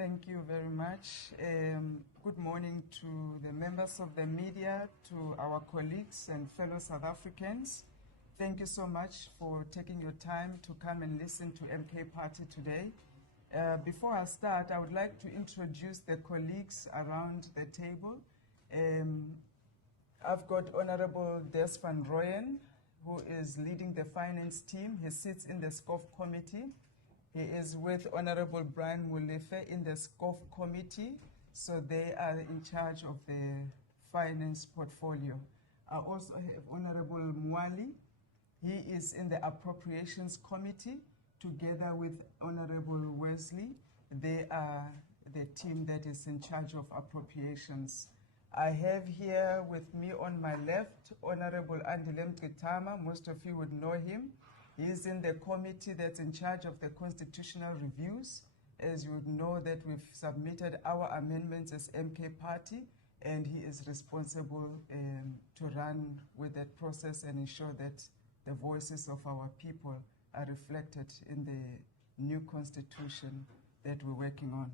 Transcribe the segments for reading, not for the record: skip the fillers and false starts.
Thank you very much. Good morning to the members of the media, to our colleagues and fellow South Africans. Thank you so much for taking your time to come and listen to MK Party today. Before I start, I would like to introduce the colleagues around the table. I've got Honorable Des van Rooyen, who is leading the finance team. He sits in the SCOF committee. He is with Honorable Brian Molefe in the SCOF committee, so they are in charge of the finance portfolio. I also have Honorable Mwali. He is in the appropriations committee together with Honorable Wesley. They are the team that is in charge of appropriations. I have here with me on my left, Honorable Andile Mkitama. Most of you would know him. He is in the committee that's in charge of the constitutional reviews. As you would know that we've submitted our amendments as MK Party, and he is responsible to run with that process and ensure that the voices of our people are reflected in the new constitution that we're working on.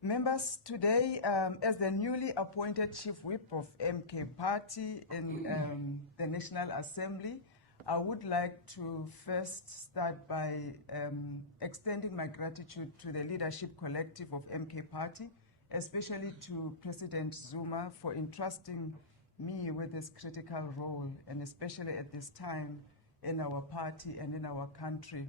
Members, today, as the newly appointed Chief Whip of MK Party in the National Assembly, I would like to first start by extending my gratitude to the leadership collective of MK Party, especially to President Zuma for entrusting me with this critical role, and especially at this time in our party and in our country.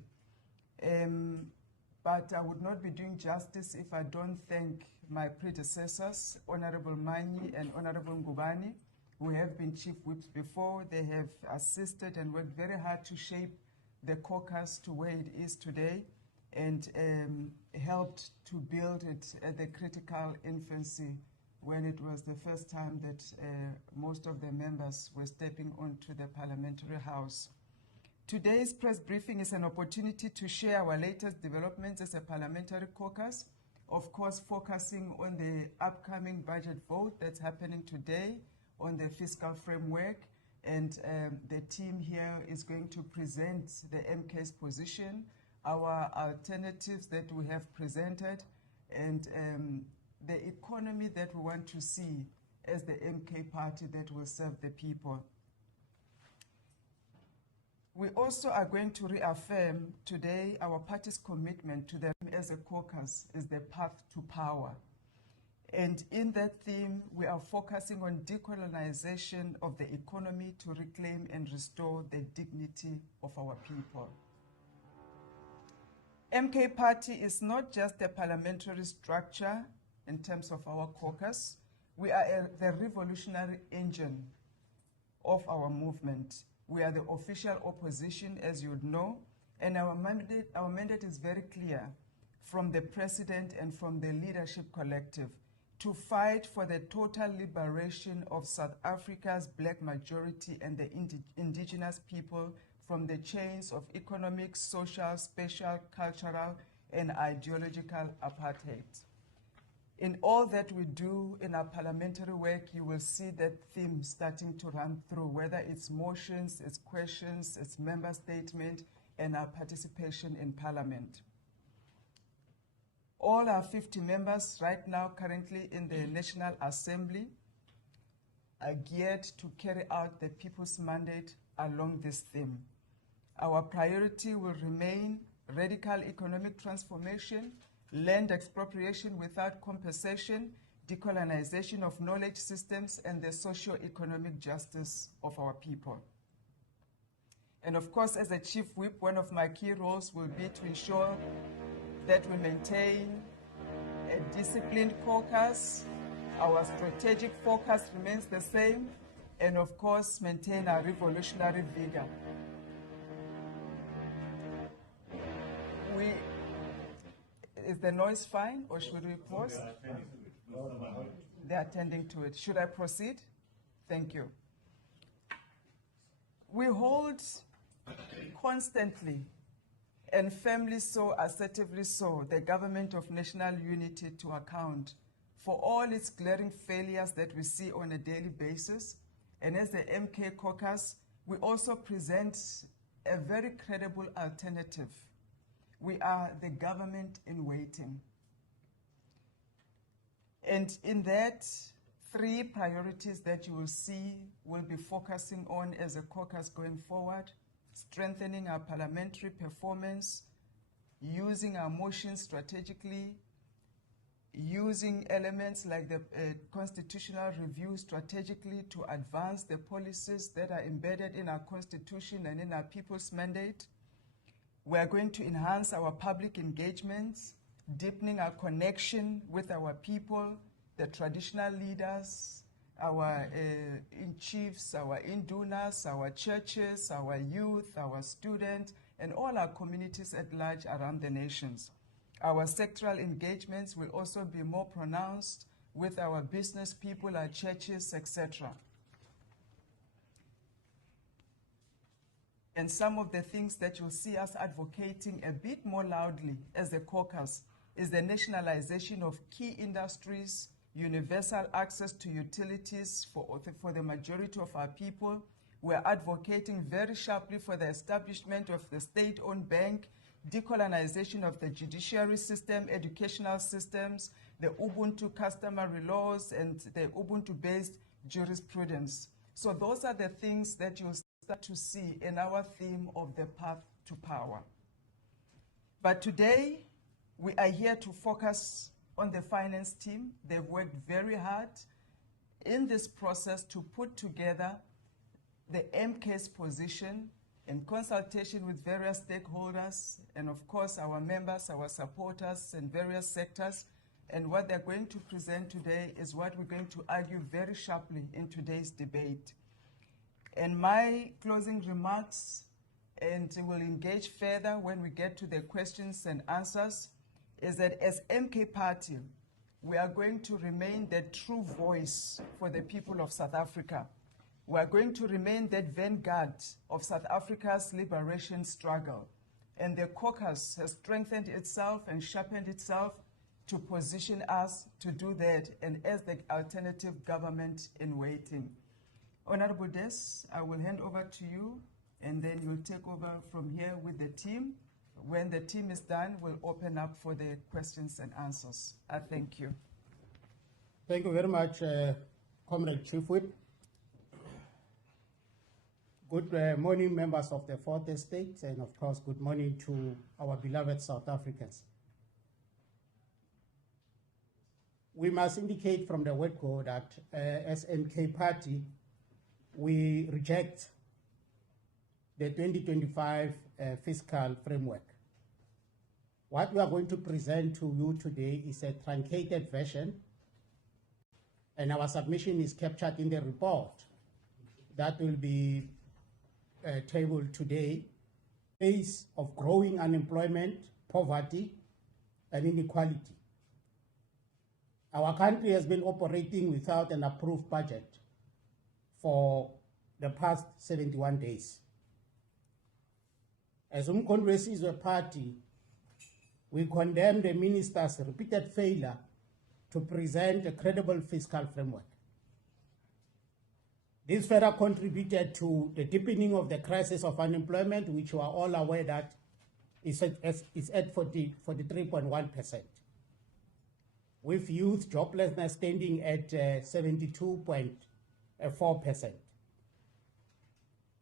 But I would not be doing justice if I don't thank my predecessors, Honorable Manyi and Honorable Ngubani, who have been chief whips before. They have assisted and worked very hard to shape the caucus to where it is today, and helped to build it at the critical infancy when it was the first time that most of the members were stepping onto the parliamentary house. Today's press briefing is an opportunity to share our latest developments as a parliamentary caucus, of course focusing on the upcoming budget vote that's happening today on the fiscal framework, and the team here is going to present the MK's position, our alternatives that we have presented, and the economy that we want to see as the MK Party that will serve the people. We also are going to reaffirm today our party's commitment to them as a caucus is the path to power. And in that theme, we are focusing on decolonization of the economy to reclaim and restore the dignity of our people. MK Party is not just a parliamentary structure in terms of our caucus. We are the revolutionary engine of our movement. We are the official opposition, as you would know, and our mandate is very clear from the president and from the leadership collective to fight for the total liberation of South Africa's black majority and the indigenous people from the chains of economic, social, spatial, cultural, and ideological apartheid. In all that we do in our parliamentary work, you will see that theme starting to run through, whether it's motions, it's questions, it's member statement, and our participation in parliament. All our 50 members right now currently in the National Assembly are geared to carry out the people's mandate along this theme. Our priority will remain radical economic transformation, land expropriation without compensation, decolonization of knowledge systems, and the socio-economic justice of our people. And of course, as a chief whip, one of my key roles will be to ensure that we maintain a disciplined caucus, our strategic focus remains the same, and of course, maintain our revolutionary vigor. Is the noise fine, or should we pause? They're attending to it. Should I proceed? Thank you. We hold constantly and firmly so, assertively so, the government of national unity to account for all its glaring failures that we see on a daily basis. And as the MK Caucus, we also present a very credible alternative. We are the government in waiting. And in that, 3 priorities that you will see we'll be focusing on as a caucus going forward: strengthening our parliamentary performance, using our motions strategically, using elements like the constitutional review strategically to advance the policies that are embedded in our constitution and in our people's mandate. We are going to enhance our public engagements, deepening our connection with our people, the traditional leaders, our chiefs, our indunas, our churches, our youth, our students, and all our communities at large around the nations. Our sectoral engagements will also be more pronounced with our business people, our churches, etc. And some of the things that you'll see us advocating a bit more loudly as a caucus is the nationalization of key industries, universal access to utilities for the majority of our people. We're advocating very sharply for the establishment of the state-owned bank, decolonization of the judiciary system, educational systems, the Ubuntu customary laws, and the Ubuntu-based jurisprudence. So those are the things that you'll start to see in our theme of the path to power. But today, we are here to focus on the finance team. They've worked very hard in this process to put together the MK's position in consultation with various stakeholders and, of course, our members, our supporters, and various sectors. And what they're going to present today is what we're going to argue very sharply in today's debate. And my closing remarks, and we'll engage further when we get to the questions and answers, is that as MK Party, we are going to remain the true voice for the people of South Africa. We are going to remain that vanguard of South Africa's liberation struggle. And the caucus has strengthened itself and sharpened itself to position us to do that and as the alternative government in waiting. Honorable Des, I will hand over to you, and then you'll take over from here with the team. When the team is done, we'll open up for the questions and answers. I thank you. Thank you very much, Comrade Chief Whip. Good morning, members of the Fourth Estate, and of course, good morning to our beloved South Africans. We must indicate from the word-go that as MK Party, we reject the 2025 fiscal framework. What we are going to present to you today is a truncated version, and our submission is captured in the report that will be tabled today. Face of growing unemployment, poverty, and inequality. Our country has been operating without an approved budget for the past 71 days. As Umkhonto weSizwe Party, we condemn the minister's repeated failure to present a credible fiscal framework. This further contributed to the deepening of the crisis of unemployment, which we are all aware that is at 43.1%, with youth joblessness standing at 72.4%.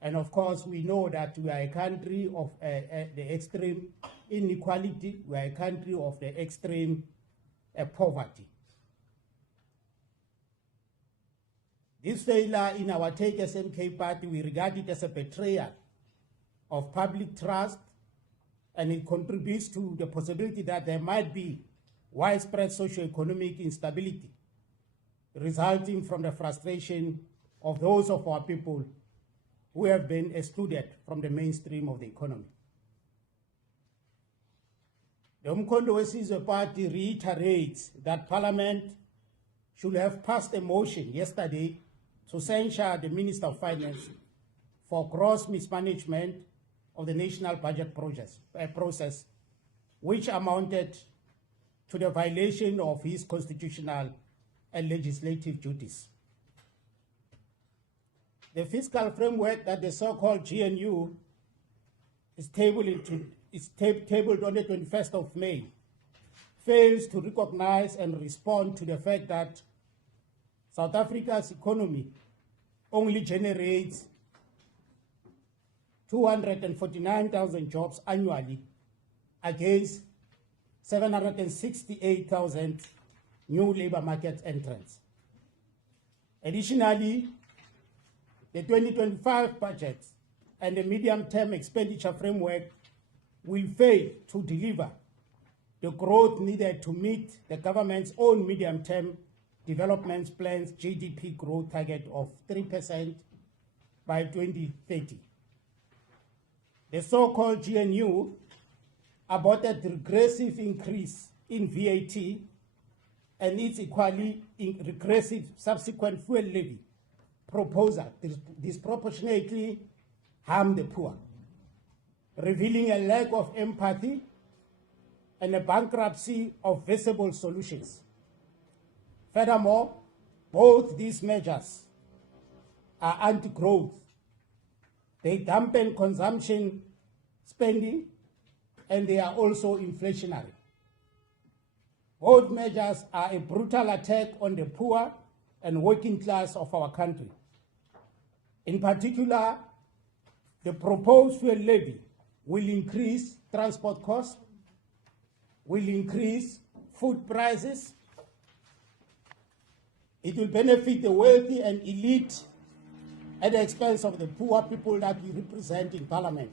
And of course, we know that we are a country of the extreme inequality, we are a country of the extreme poverty. This failure in our take as MK Party, we regard it as a betrayal of public trust, and it contributes to the possibility that there might be widespread socio-economic instability resulting from the frustration of those of our people who have been excluded from the mainstream of the economy. The Umkhonto weSizwe Party reiterates that Parliament should have passed a motion yesterday to censure the Minister of Finance for gross mismanagement of the national budget process, which amounted to the violation of his constitutional and legislative duties. The fiscal framework that the so-called GNU is tabled on the 21st of May fails to recognize and respond to the fact that South Africa's economy only generates 249,000 jobs annually against 768,000 new labor market entrants. Additionally, the 2025 budget and the medium-term expenditure framework will fail to deliver the growth needed to meet the government's own medium-term development plan's GDP growth target of 3% by 2030. The so-called GNU aborted the regressive increase in VAT and its equally regressive subsequent fuel levy proposal disproportionately harm the poor, revealing a lack of empathy and a bankruptcy of visible solutions. Furthermore, both these measures are anti-growth. They dampen consumption spending, and they are also inflationary. Both measures are a brutal attack on the poor and working class of our country. In particular, the proposed fuel levy will increase transport costs, will increase food prices. It will benefit the wealthy and elite at the expense of the poor people that we represent in Parliament.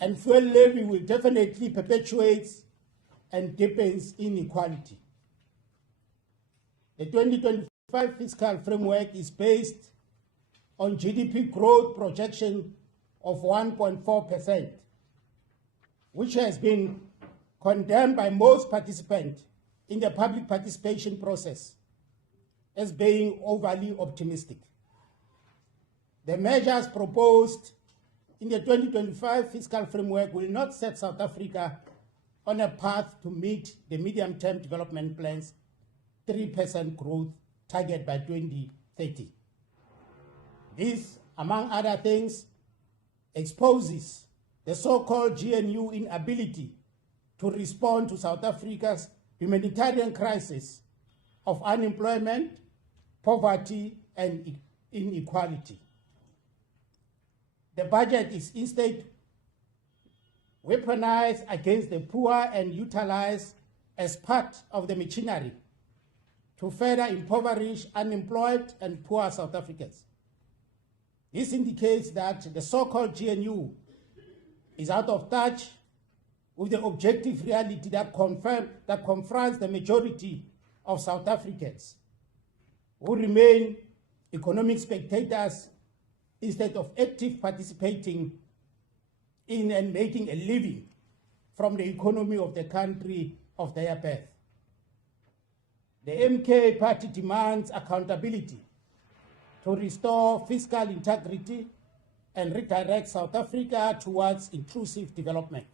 And fuel levy will definitely perpetuate and deepens inequality. The 2025 fiscal framework is based on GDP growth projection of 1.4%, which has been condemned by most participants in the public participation process as being overly optimistic. The measures proposed in the 2025 fiscal framework will not set South Africa on a path to meet the medium-term development plan's 3% growth target by 2030. This, among other things, exposes the so-called GNU inability to respond to South Africa's humanitarian crisis of unemployment, poverty, and inequality. The budget is instead weaponized against the poor and utilized as part of the machinery to further impoverish unemployed and poor South Africans. This indicates that the so-called GNU is out of touch with the objective reality that confronts the majority of South Africans who remain economic spectators instead of active participating in and making a living from the economy of the country of their birth. The MK party demands accountability to restore fiscal integrity and redirect South Africa towards inclusive development.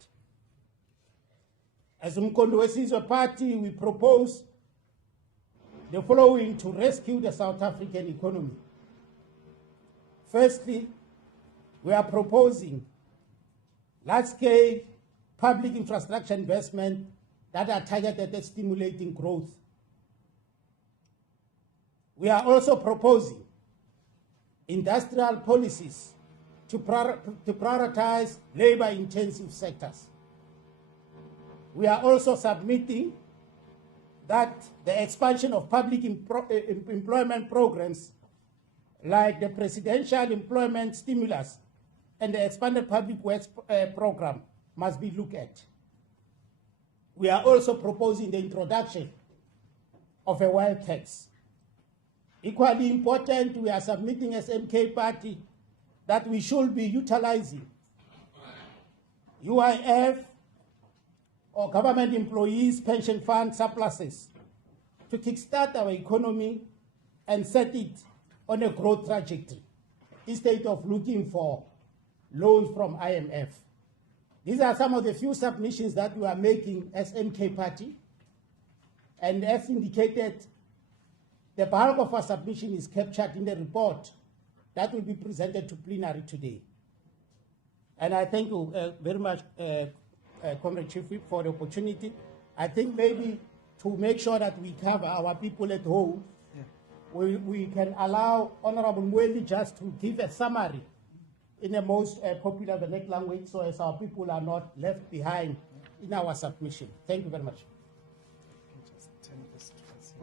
As Umkhonto weSizwe Party, we propose the following to rescue the South African economy. Firstly, we are proposing large-scale public infrastructure investment that are targeted at stimulating growth. We are also proposing industrial policies to prioritize labor-intensive sectors. We are also submitting that the expansion of public employment programs like the Presidential Employment Stimulus and the Expanded Public Works Program must be looked at. We are also proposing the introduction of a wealth tax. Equally important, we are submitting as MK Party that we should be utilizing UIF or government employees' pension fund surpluses to kickstart our economy and set it on a growth trajectory instead of looking for loans from IMF. These are some of the few submissions that we are making as MK Party, and as indicated, the bulk of our submission is captured in the report that will be presented to plenary today. And I thank you very much, Comrade Chief Whip, for the opportunity. I think maybe to make sure that we cover our people at home, we can allow Honorable Mweli just to give a summary in the most popular vernacular language, so as our people are not left behind in our submission. Thank you very much. Just turn this twice.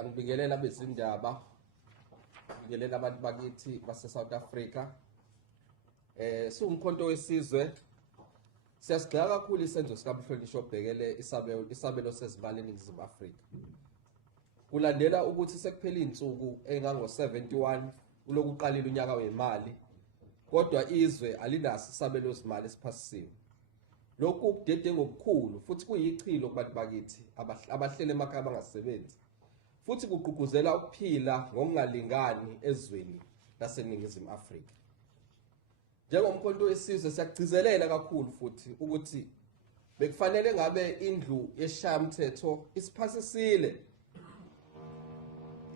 Angibingelela bezindaba, ngibingelela abantu bakithi base South Africa. Siwumkhonto wesizwe, siyasigxeka kakhulu isenzo sikaMhlonishwa obhekele isabelo sezimali eNingizimu Afrika. Kulandela ukuthi sekuphela insuku engango-71 kulokuqalile unyaka wemali, kodwa izwe alinaso isabelo sezimali esiphasisiwe. Lokhu kudedengu obukhulu futhi kuyichilo kubantu bakithi abahlele emakhaya abangasebenzi. Futhi kugqugquzela ukuphila ngokungalingani ezweni laseNingizimu Afrika. Njengomkhonto wesizwe siyagcizelela kakhulu futhi ukuthi bekufanele ngabe indlu yeshayamthetho isiphasisile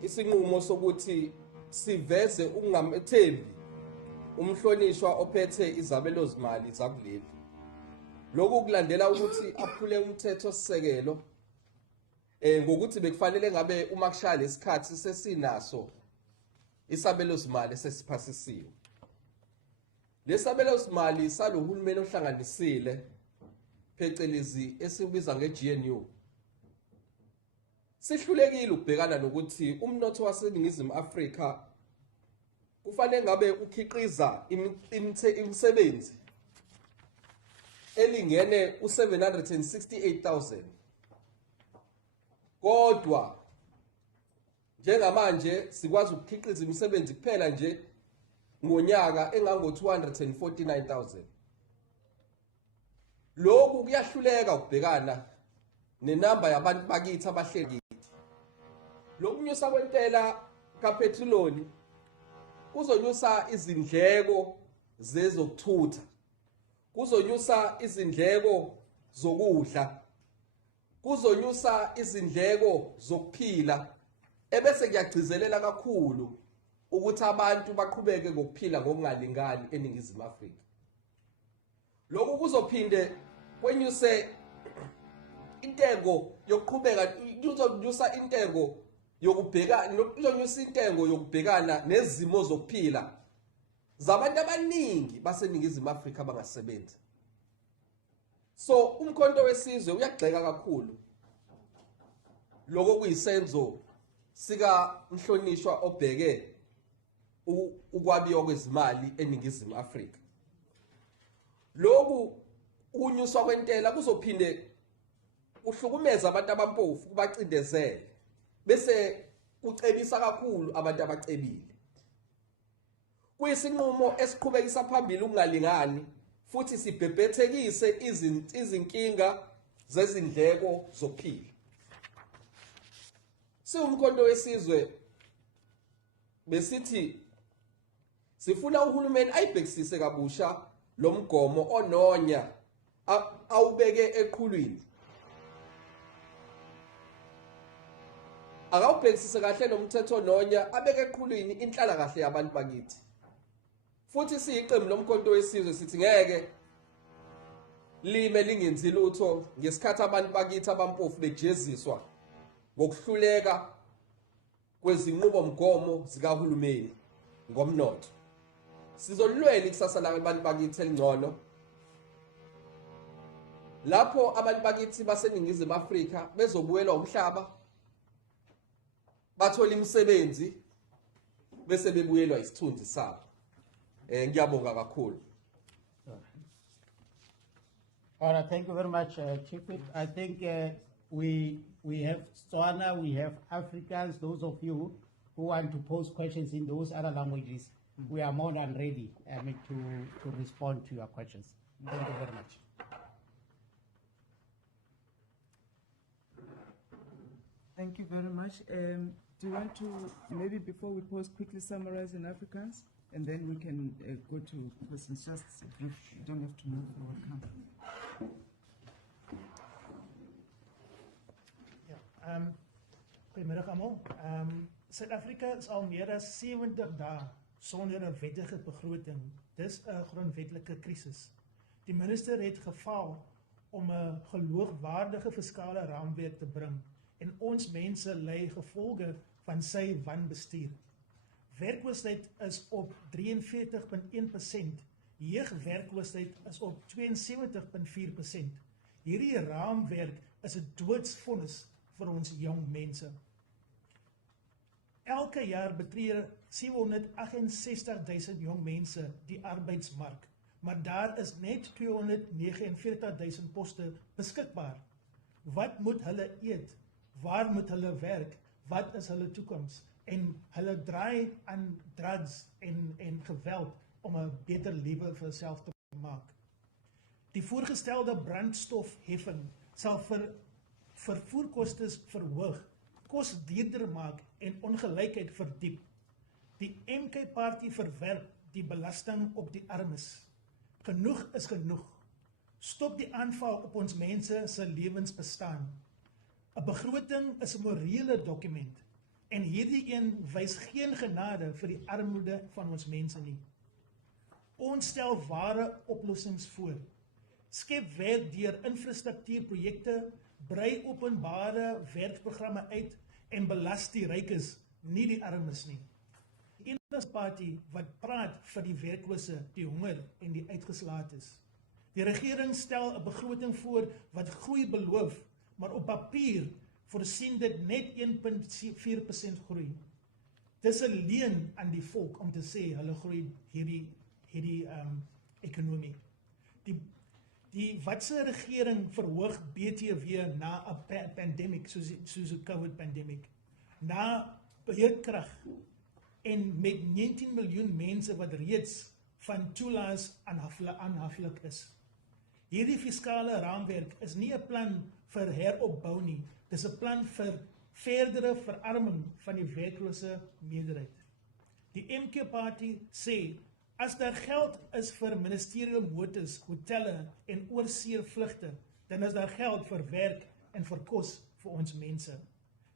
isinqumo sokuthi siveze ukungamethembi umhlonishwa ophethe izabelo zimali zakuleli. Lokhu kulandela ukuthi aphule umthetho sisekelo ngokuthi bekufanele ngabe uma kushaya lesikhathi sesinaso isabelo zimali sesiphasisiwe. Lesabelo zimali salohulumeni ohlanganisile phecelezi esibiza ngeGNU. Sihlulekile ukubhekana nokuthi umnotho waseNingizimu Afrika kufanele ngabe ukhiqiza imisebenzi elingene u768,000. Kodwa njengamanje sikwazi ukukhiqiza imisebenzi kuphela nje ngonyaka engango-249,000. Lokhu kuyahluleka ukubhekana nenamba yabantu bakithi abahleli. Lokunyusa kwentela kaphethiloni kuzonyusa izindleko zezokuthutha, kuzonyusa izindleko zokudla, kuzonyusa izindleko zokuphila, ebese kuyagcizelela kakhulu ukuthi abantu baqhubeke ngokuphila ngokungalingani eNingizimu Afrika. Lokhu kuzophinde kwenyuse intengo yokuqhubeka, kuzonyusa intengo yokubhekana, kuzonyusa intengo yokubhekana nezimo zokuphila zabantu abaningi baseNingizimu Afrika abangasebenzi. So umkhonto wesizwe uyagxeka kakhulu lokho kuyisenzo sika Mhlonishwa obheke ukwabiwa kwezimali eNingizimu Afrika. Lokhu unyuswa kwentela kuzophinde uhlukumeza abantu abampofu kubacindezele bese kucebisa kakhulu abantu abacebile. Kuyisinqumo esiqhubekisa phambili ukungalingani futhi sibhebhethekise izinkinga zezindleko zokuphila. Siwumkhonto wesizwe besithi sifuna uhulumeni ayibhekisise kabusha lo mgomo ononya awubeke eqhulwini. Akawubhekisise kahle nomthetho ononya abeke eqhulwini inhlala kahle yabantu bakithi. Futhi siyiqembu lomkhonto wesizwe sithi ngeke lime lingenzi lutho ngesikhathi abantu bakithi abampofu bejeziswa ngokuhluleka kwezinqubomgomo zikahulumeni ngomnotho. Sizolwela ikusasa labantu bakithi elingcono lapho abantu bakithi baseNingizimu Afrika bezobuyelwa umhlaba, bathola imisebenzi bese bebuyelwa isithunzi sabo. Ngiyabonga kakhulu. All right, thank you very much, Chief Whip. I think we have Tswana, we have Africans, those of you who want to pose questions in those other languages, we are more than ready to respond to your questions. Thank you very much. Thank you very much. Do you want to, maybe before we pause, quickly summarize in Afrikaans? And then we can go to questions. Just, you don't have to move or come. Goedemiddag allemaal. Suid-Afrika is al meer as 70 dae sonder 'n wettige begroting. Dis 'n grondwetlike krisis. Die minister het gefaal om 'n geloofwaardige fiskale raamwerk te bring en ons mense ly gevolge van sy wanbestuur. Werkloosheid is op 43,1%, jeugwerkloosheid is op 72,4%. Hierdie raamwerk is 'n doodsvonnis vir ons jong mense. Elke jaar betree 768,000 jong mense die arbeidsmark, maar daar is net 249,000 poste beskikbaar. Wat moet hulle eet? Waar moet hulle werk? Wat is hulle toekoms? En hulle draai aan drugs en geweld om 'n beter lewe vir hulself te maak. Die voorgestelde brandstofheffing sal vervoerkostes verhoog, kos duurder maak en ongelykheid verdiep. Die MK-party verwerp die belasting op die armes. Genoeg is genoeg. Stop die aanval op ons mense se lewensbestaan. 'n Begroting is 'n morele dokument en hierdie een wys geen genade vir die armoede van ons mense nie. Ons stel ware oplossings voor. Skep werk deur infrastruktuurprojekte, brei openbare werkprogramme uit en belas die rykes, nie die armes nie. Die enigste party wat praat vir die werklose, die honger en die uitgeslaates. Die regering stel 'n begroting voor wat groei beloof, maar op papier voorsien dit net 1,4% groei. Dis 'n leuen aan die volk om te sê hulle groei hierdie ekonomie. Die watse regering verhoog BTW na 'n pandemic soos 'n COVID pandemic, na beheerkrag en met 19 miljoen mense wat reeds van toelaas aanhaflik is. Hierdie fiskale raamwerk is nie 'n plan vir heropbou nie, dis 'n plan vir verdere verarming van die werklose meerderheid. Die MK-party sê, as daar geld is vir ministerial motors, hotelle en oorsee vlugte, dan is daar geld vir werk en vir kos vir ons mense.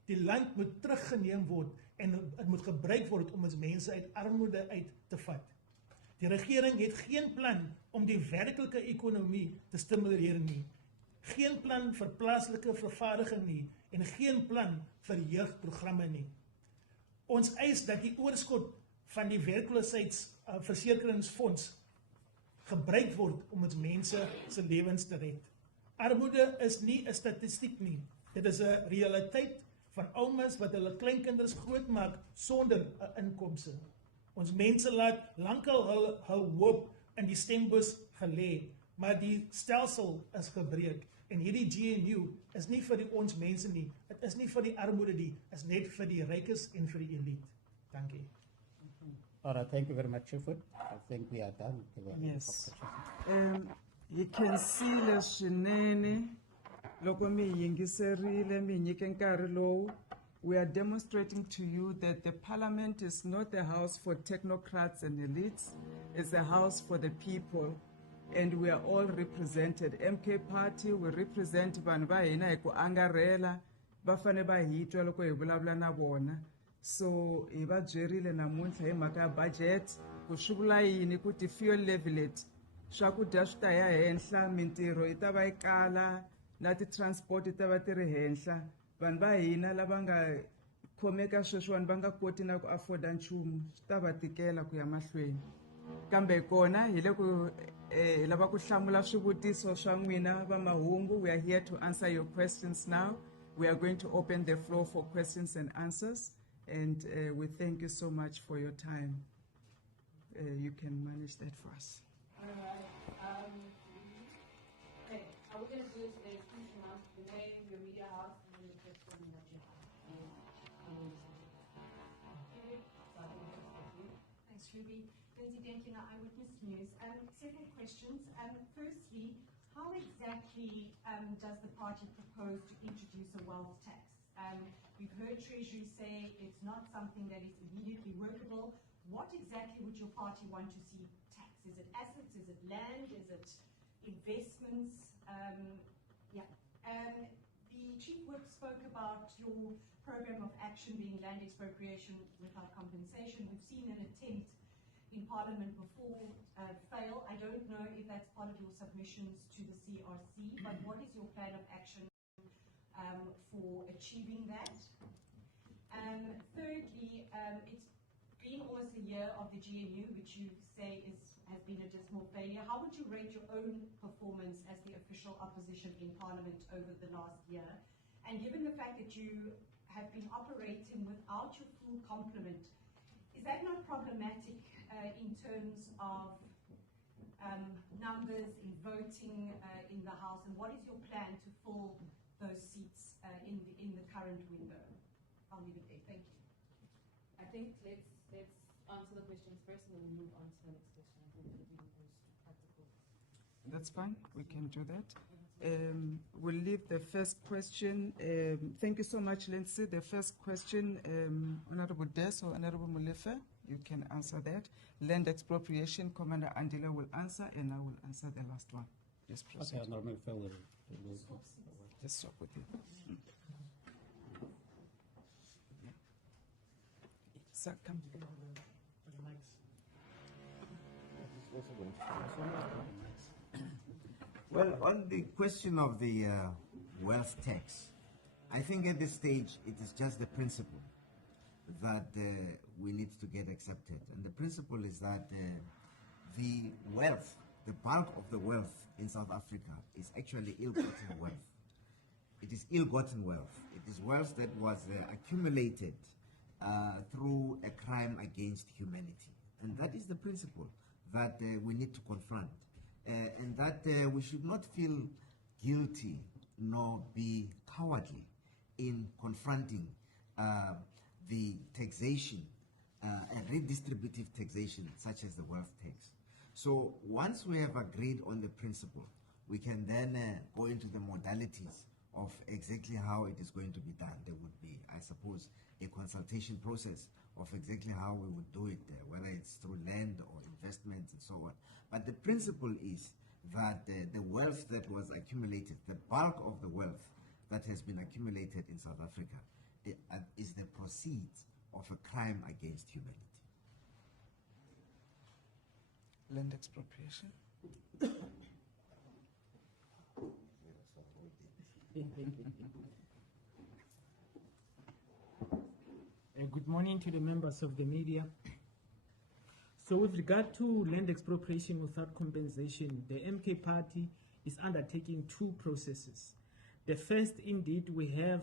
Die land moet teruggeneem word en dit moet gebruik word om ons mense uit armoede uit te vat. Die regering het geen plan om die werklike ekonomie te stimuleer nie. Geen plan vir plaaslike vervaardiging nie en geen plan vir jeugprogramme nie. Ons eis dat die oorskot van die werkloosheidsversekeringsfonds gebruik word om ons mense se lewens te red. Armoede is nie 'n statistiek nie. Dit is 'n realiteit van oumas wat hulle kleinkinders grootmaak sonder 'n inkomste. Ons mense laat lankal hul hoop in die stembus gelê, maar die stelsel is gebreek. En hierdie GNU is nie vir ons mense nie, dit is nie vir die armoede nie, is net vir die rykes en vir die elite. Dankie. All right, thank you very much, Chiefwood. I think we are done. Yes. You can see leswinene loko mi yingiserile mi nyike nkarhi lowu. We are demonstrating to you that the parliament is not a house for technocrats and elites, it's a house for the people, and we are all represented. MK party, we represent vanhu va hina hi ku angarhela, va fane va hi twa loko hi vulavula na vona. So hi va byerile namuntlha hi mhaka ya budget, ku swi vula yini ku ti-fuel levelet, swakudya swi ta ya henhla, mintirho yi ta va yi kala, na ti-transport ta va ti ri henhla. Vanhu va hina lava nga khomeka sweswiwani va nga koti na ku afforda nchumu, swi ta va tikela ku ya mahlweni. Kambe kona hi le ku hi lava ku hlamula swivutiso swa n'wina va mahungu. We are here to answer your questions now. We are going to open the floor for questions and answers, and we thank you so much for your time. You can manage that for us. All right. Okay, are we going to do it today? Please announce your name, your media house, and then the question that you have. Thanks, Ruby. Lindsay Denkina, Eyewitness News. Several questions. Firstly, how exactly does the party propose to introduce a wealth tax? We've heard Treasury say it's not something that is immediately workable. What exactly would your party want to see taxed? Is it assets? Is it land? Is it investments? The Chief Whip spoke about your program of action being land expropriation without compensation. We've seen an attempt in Parliament before fail. I don't know if that's part of your submissions to the CRC, but what is your plan of action for achieving that? Thirdly, it's been almost a year of the GNU, which you say has been a dismal failure. How would you rate your own performance as the official opposition in Parliament over the last year? And given the fact that you have been operating without your full complement, is that not problematic in terms of numbers in voting in the House? And what is your plan to fill those seats in the current window? I'll leave it there. Thank you. I think let's answer the questions first, and then we'll move on to the next question. I think it'll be the most practical. That's fine. We can do that. We'll leave the first question. Thank you so much, Lindsay. The first question, Honorable Des or Honorable Molefe, you can answer that. Land expropriation, Commander Andila will answer, and I will answer the last one. Yes, proceed. Okay, Honorable Fellow. Let's stop with you. Sir, come. Well, on the question of the wealth tax, I think at this stage it is just the principle that we need to get accepted. And the principle is that the wealth, the bulk of the wealth in South Africa is actually ill-gotten wealth. It is ill-gotten wealth. It is wealth that was accumulated through a crime against humanity. And that is the principle that we need to confront. And that we should not feel guilty nor be cowardly in confronting the taxation, a redistributive taxation such as the wealth tax. So once we have agreed on the principle, we can then go into the modalities of exactly how it is going to be done. There would be, I suppose, a consultation process of exactly how we would do it, whether it's through land or investments and so on. But the principle is that the wealth that was accumulated, the bulk of the wealth that has been accumulated in South Africa is the proceeds of a crime against humanity. Land expropriation. Good morning to the members of the media. So with regard to land expropriation without compensation, the MK party is undertaking two processes. The first, indeed, we have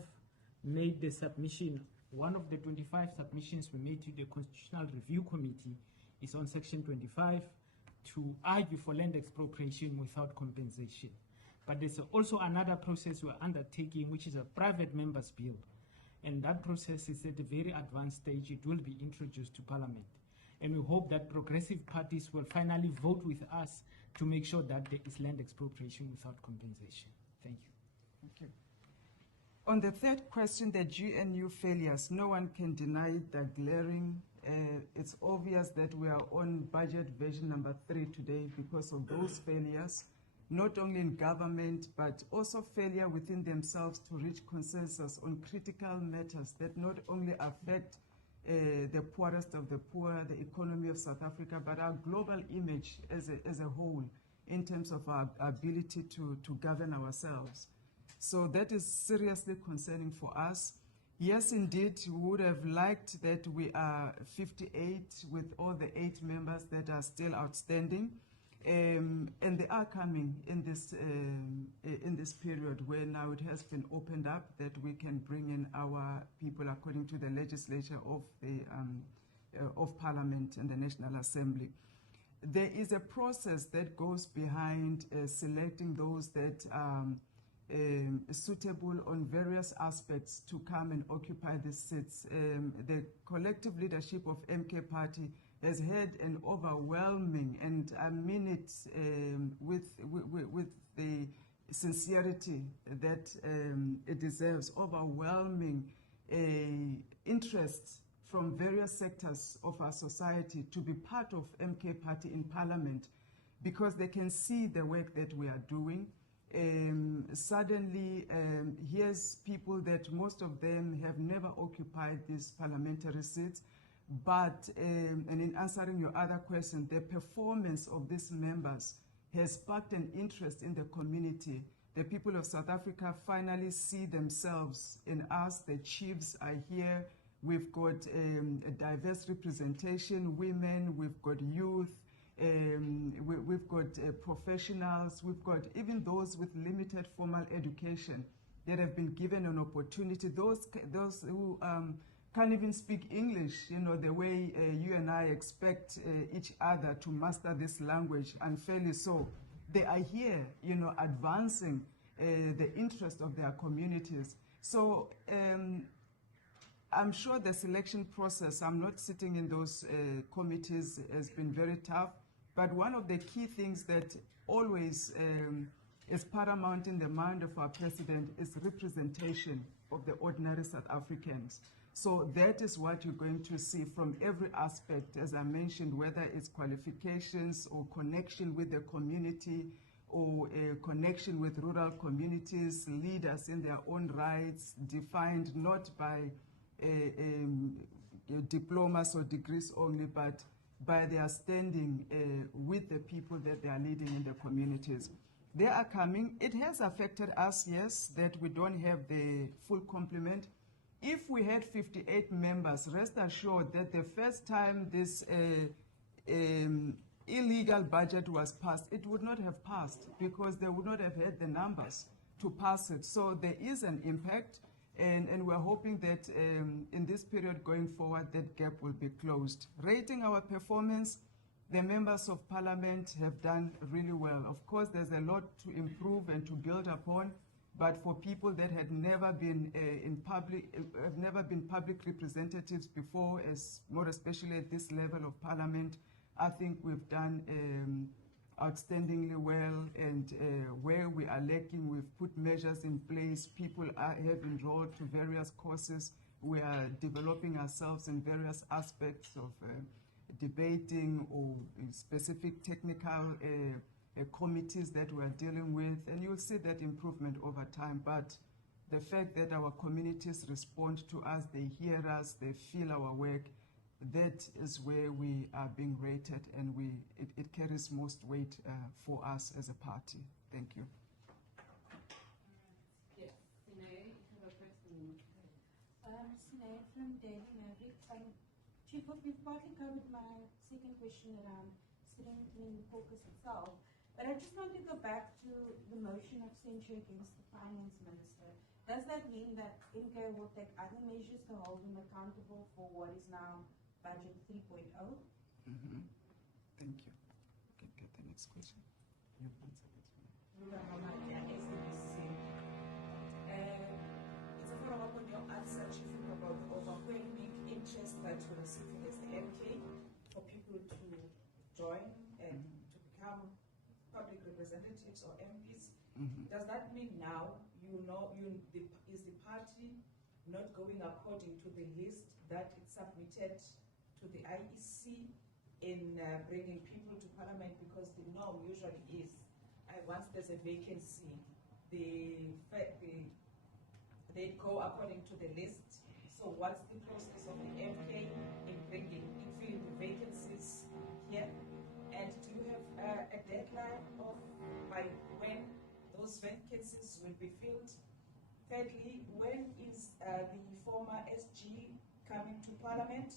made the submission. One of the 25 submissions we made to the Constitutional Review Committee is on Section 25 to argue for land expropriation without compensation. But there's also another process we're undertaking, which is a private member's bill. And that process is at a very advanced stage. It will be introduced to Parliament. And we hope that progressive parties will finally vote with us to make sure that there is land expropriation without compensation. Thank you. Thank you. On the third question, the GNU failures, no one can deny the glaring. It's obvious that we are on budget version number 3 today because of those failures, not only in government, but also failure within themselves to reach consensus on critical matters that not only affect the poorest of the poor, the economy of South Africa, but our global image as a whole in terms of our ability to govern ourselves. So that is seriously concerning for us. Yes, indeed, we would have liked that we are 58 with all the 8 members that are still outstanding. And they are coming in this period where now it has been opened up that we can bring in our people according to the legislature of the of Parliament and the National Assembly. There is a process that goes behind selecting those that are suitable on various aspects to come and occupy the seats. The collective leadership of MK Party has had an overwhelming, and I mean it with the sincerity that it deserves, overwhelming interest from various sectors of our society to be part of MK Party in Parliament, because they can see the work that we are doing. Suddenly, here's people that most of them have never occupied these parliamentary seats, but, and in answering your other question, the performance of these members has sparked an interest in the community. The people of South Africa finally see themselves in us. The chiefs are here. We've got a diverse representation, women, we've got youth, we've got professionals, we've got even those with limited formal education that have been given an opportunity. Those who can't even speak English, you know, the way you and I expect each other to master this language, unfairly so. They are here, you know, advancing the interest of their communities. So I'm sure the selection process, I'm not sitting in those committees, has been very tough. But one of the key things that always is paramount in the mind of our president is representation of the ordinary South Africans. So that is what you're going to see from every aspect, as I mentioned, whether it's qualifications or connection with the community or a connection with rural communities, leaders in their own rights, defined not by diplomas or degrees only, but by their standing with the people that they are leading in the communities. They are coming. It has affected us, yes, that we don't have the full complement. If we had 58 members, rest assured that the first time this illegal budget was passed, it would not have passed because they would not have had the numbers to pass it. So there is an impact, and we're hoping that in this period going forward, that gap will be closed. Rating our performance, the members of Parliament have done really well. Of course, there's a lot to improve and to build upon, but for people that had never been have never been public representatives before, as more especially at this level of Parliament, I think we've done outstandingly well, and where we are lacking, we've put measures in place. People have enrolled to various courses. We are developing ourselves in various aspects of debating or specific technical committees that we're dealing with, and you'll see that improvement over time. But the fact that our communities respond to us, they hear us, they feel our work, that is where we are being rated, and it carries most weight for us as a party. Thank you. Yes, Sinead, you have a question. Sinead from Daily Maverick. Chief, we've partly covered my second question around sitting in the caucus itself, but I just want to go back to the motion of censure against the finance minister. Does that mean that MK will take other measures to hold him accountable for what is now Budget 3.0? Thank you. Okay, get the next question. You answer this one. It's a follow-up on your answer, Chief, about the overwhelming interest that we're receiving as the MK for people to join and to become public representatives or MPs. Does that mean now is the party not going according to the list that it submitted to the IEC in bringing people to Parliament? Because the norm usually is once there's a vacancy, they go according to the list. So what's the process of the MK in filling the vacancies here? And do you have a deadline of by when those vacancies will be filled? Thirdly, when is the former SG coming to Parliament?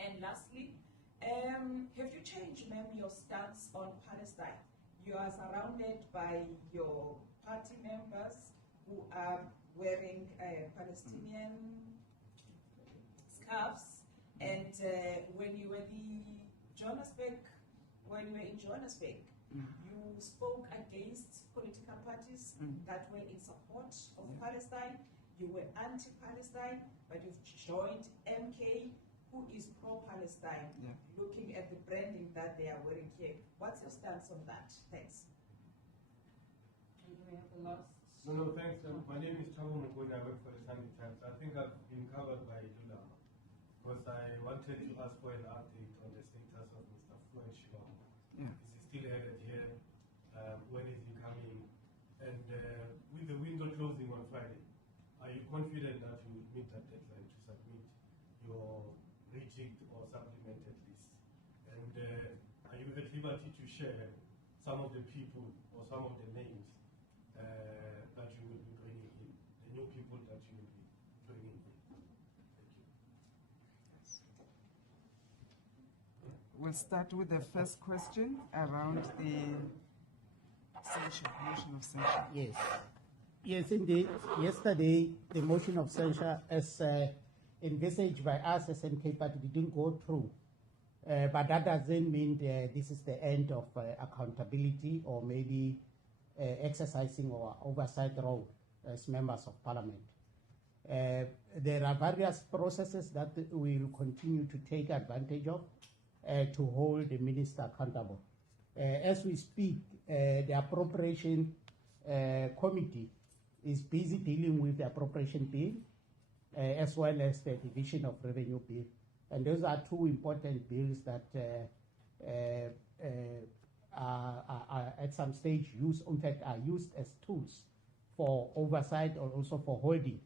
And lastly, have you changed, ma'am, your stance on Palestine? You are surrounded by your party members who are wearing Palestinian scarves, and when you were in Johannesburg, you spoke against political parties that were in support of Palestine. You were anti-Palestine, but you've joined MK, who is pro-Palestine, looking at the branding that they are wearing here. What's your stance on that? Thanks. we have the last. No, thanks. My name is Thabo Mokoni. I work for the Sunday Times. I think I've been covered by Lula because I wanted to ask for an update on the status of Mr. Fu and Shibam. Yeah. Is he still headed here? When is he coming? And with the window closing on Friday, are you confident that you will meet that deadline to submit your rejigged or supplemented list? And are you at liberty to share some of the people or some of the names that you will be bringing in, the new people that you will be bringing in? Thank you. We'll start with the first question around the censure, motion of censure. Yes. Yes, indeed. Yesterday, the motion of censure, as envisaged by us as MK Party, didn't go through. But that doesn't mean this is the end of accountability or maybe exercising our oversight role as members of parliament. There are various processes that we will continue to take advantage of to hold the minister accountable. As we speak, the appropriation committee is busy dealing with the appropriation bill as well as the division of revenue bill. And those are two important bills that are at some stage used, in fact, are used as tools for oversight or also for holding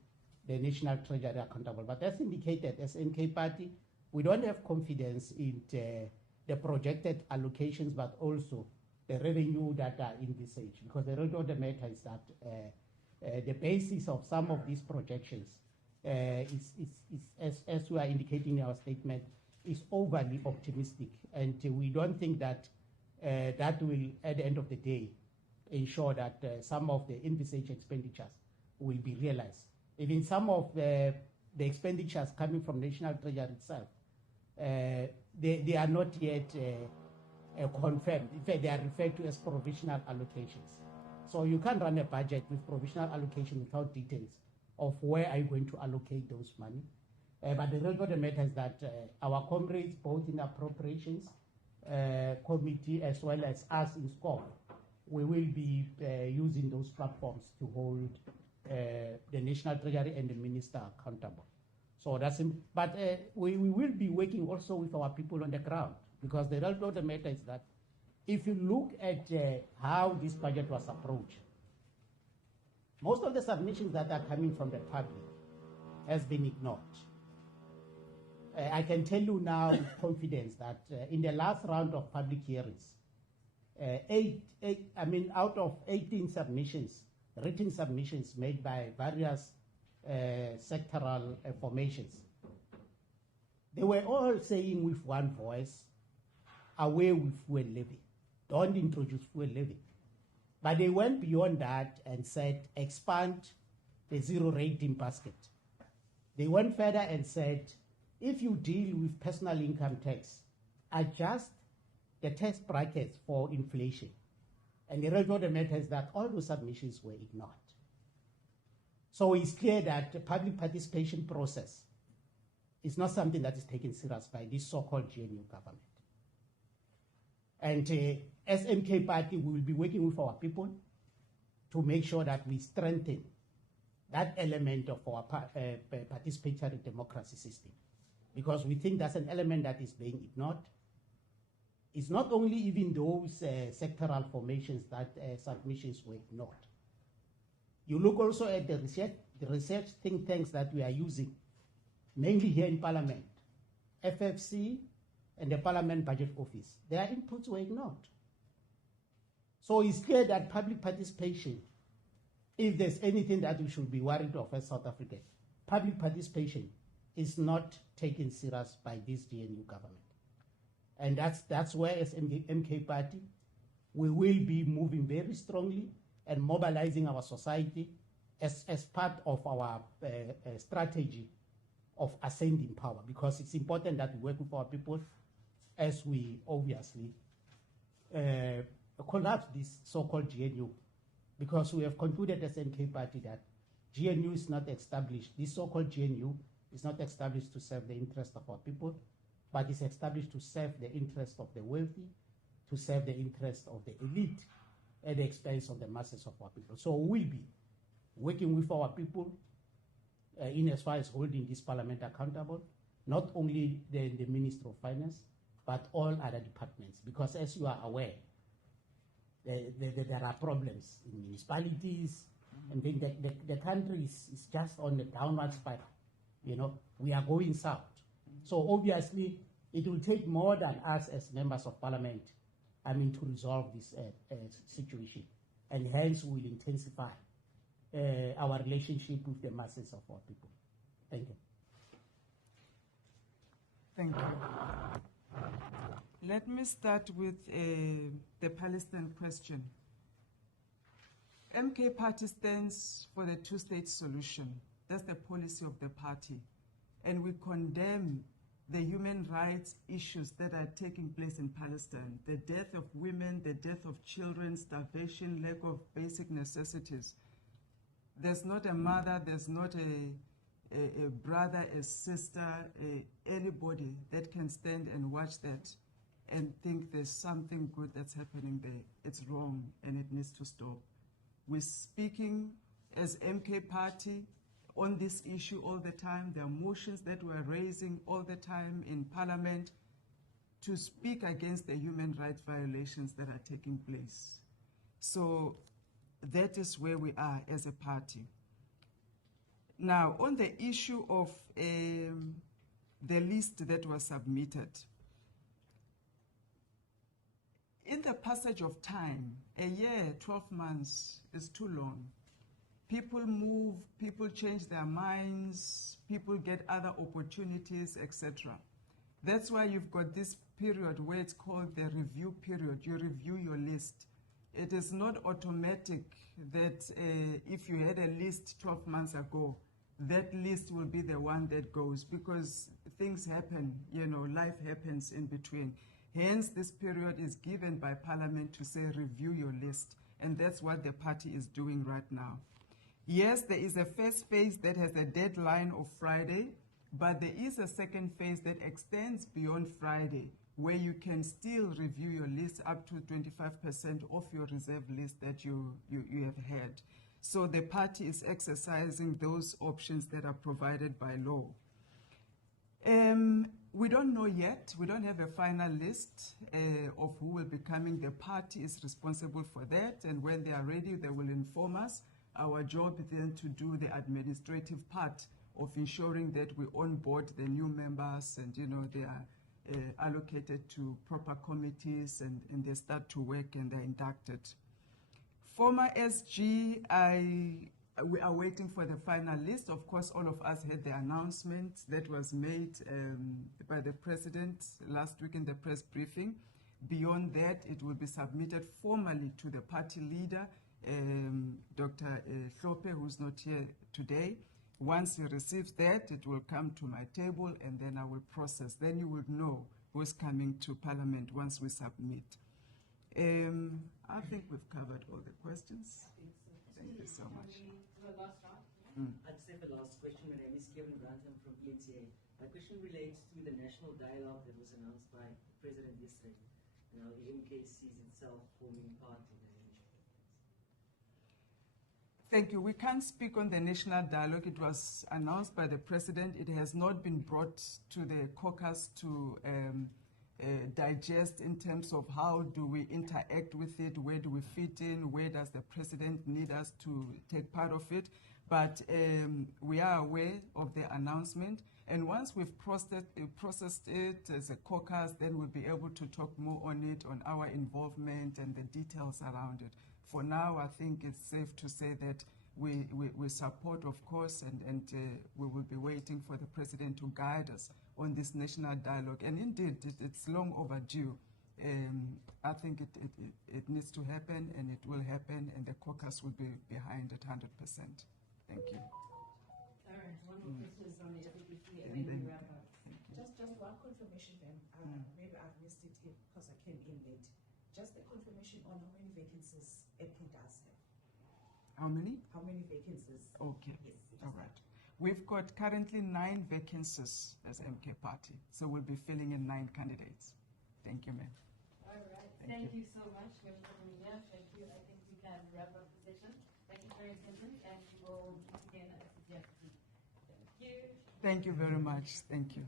the National Treasury accountable. But as indicated, as MK Party, we don't have confidence in the projected allocations, but also the revenue that are envisaged. Because the reality of the matter is that the basis of some of these projections is as we are indicating in our statement, is overly optimistic. And we don't think that that will, at the end of the day, ensure that some of the envisaged expenditures will be realized. Even some of the expenditures coming from National Treasury itself, they are not yet confirmed. In fact, they are referred to as provisional allocations. So you can't run a budget with provisional allocation without details of where are you going to allocate those money. But the real of the matter is that our comrades, both in appropriations committee as well as us in SCOP, we will be using those platforms to hold the National Treasury and the minister accountable. So that's but we will be working also with our people on the ground, because the real of the matter is that if you look at how this budget was approached, most of the submissions that are coming from the public has been ignored. I can tell you now with confidence that in the last round of public hearings, out of 18 submissions, written submissions made by various sectoral formations, they were all saying with one voice, away with fuel levy, don't introduce fuel levy. But they went beyond that and said, expand the zero rating basket. They went further and said, if you deal with personal income tax, adjust the tax brackets for inflation. And the result of the matter is that all those submissions were ignored. So it's clear that the public participation process is not something that is taken serious by this so-called GNU government. And as MK Party, we will be working with our people to make sure that we strengthen that element of our participatory democracy system, because we think that's an element that is being ignored. It's not only even those sectoral formations that submissions were ignored. You look also at the research think tanks that we are using, mainly here in Parliament, FFC and the Parliament Budget Office. Their inputs were ignored. So it's clear that public participation, if there's anything that we should be worried of as South Africans, public participation is not taken serious by this GNU government. And that's where as MK Party, we will be moving very strongly and mobilizing our society as part of our strategy of ascending power, because it's important that we work with our people as we obviously collapse this so-called GNU, because we have concluded as MK Party that GNU is not established, this so-called GNU is not established to serve the interest of our people, but is established to serve the interest of the wealthy, to serve the interest of the elite, at the expense of the masses of our people. So we'll be working with our people in as far as holding this parliament accountable, not only the Minister of Finance, but all other departments, because as you are aware, there are problems in municipalities, and then the country is just on the downward spiral. You know, we are going south. So obviously, it will take more than us as members of parliament, to resolve this situation. And hence, we will intensify our relationship with the masses of our people. Thank you. Thank you. Let me start with the Palestine question. MK Party stands for the two-state solution. That's the policy of the party. And we condemn the human rights issues that are taking place in Palestine. The death of women, the death of children, starvation, lack of basic necessities. There's not a mother, there's not a brother, a sister, anybody that can stand and watch that and think there's something good that's happening there. It's wrong and it needs to stop. We're speaking as MK Party on this issue all the time. There are motions that we're raising all the time in Parliament to speak against the human rights violations that are taking place. So that is where we are as a party. Now, on the issue of the list that was submitted, in the passage of time, a year, 12 months is too long. People move, people change their minds, people get other opportunities, etc. That's why you've got this period where it's called the review period. You review your list. It is not automatic that if you had a list 12 months ago, that list will be the one that goes, because things happen, life happens in between. Hence, this period is given by Parliament to say review your list, and that's what the party is doing right now. Yes, there is a first phase that has a deadline of Friday, but there is a second phase that extends beyond Friday, where you can still review your list up to 25% of your reserve list that you have had. So the party is exercising those options that are provided by law. We don't know yet. We don't have a final list of who will be coming. The party is responsible for that, and when they are ready, they will inform us. Our job is then to do the administrative part of ensuring that we onboard the new members and, they are allocated to proper committees and they start to work and they're inducted. Former SG, we are waiting for the final list. Of course, all of us had the announcement that was made by the president last week in the press briefing. Beyond that, it will be submitted formally to the party leader, Dr. Hlope, who's not here today. Once he receives that, it will come to my table and then I will process. Then you will know who's coming to Parliament once we submit. I think we've covered all the questions. Thank you so much. I'd say the last question. My name is Kevin Grant. I'm from ENTA. My question relates to the national dialogue that was announced by the President yesterday. Now the MK sees itself forming part of the initiative. Thank you. We can't speak on the national dialogue. It was announced by the President. It has not been brought to the caucus to digest in terms of how do we interact with it, where do we fit in, where does the President need us to take part of it. But we are aware of the announcement, and once we've processed it as a caucus, then we'll be able to talk more on it, on our involvement and the details around it. For now, I think it's safe to say that we support, of course, and we will be waiting for the President to guide us on this national dialogue. And indeed, it's long overdue. I think it needs to happen, and it will happen, and the caucus will be behind it 100%. Thank you. All right, one more question is on it before we wrap up. Just one confirmation, then. Maybe I've missed it because I came in late. Just a confirmation on how many vacancies MK does have. How many? How many vacancies? Okay. Yes. All right. We've got currently 9 vacancies as MK Party, so we'll be filling in 9 candidates. Thank you, ma'am. All right. Thank you so much, members of the media. Thank you. I think we can wrap up the session. Thank you for your attendance, and we will meet again at the Thank you. Thank you very much. Thank you.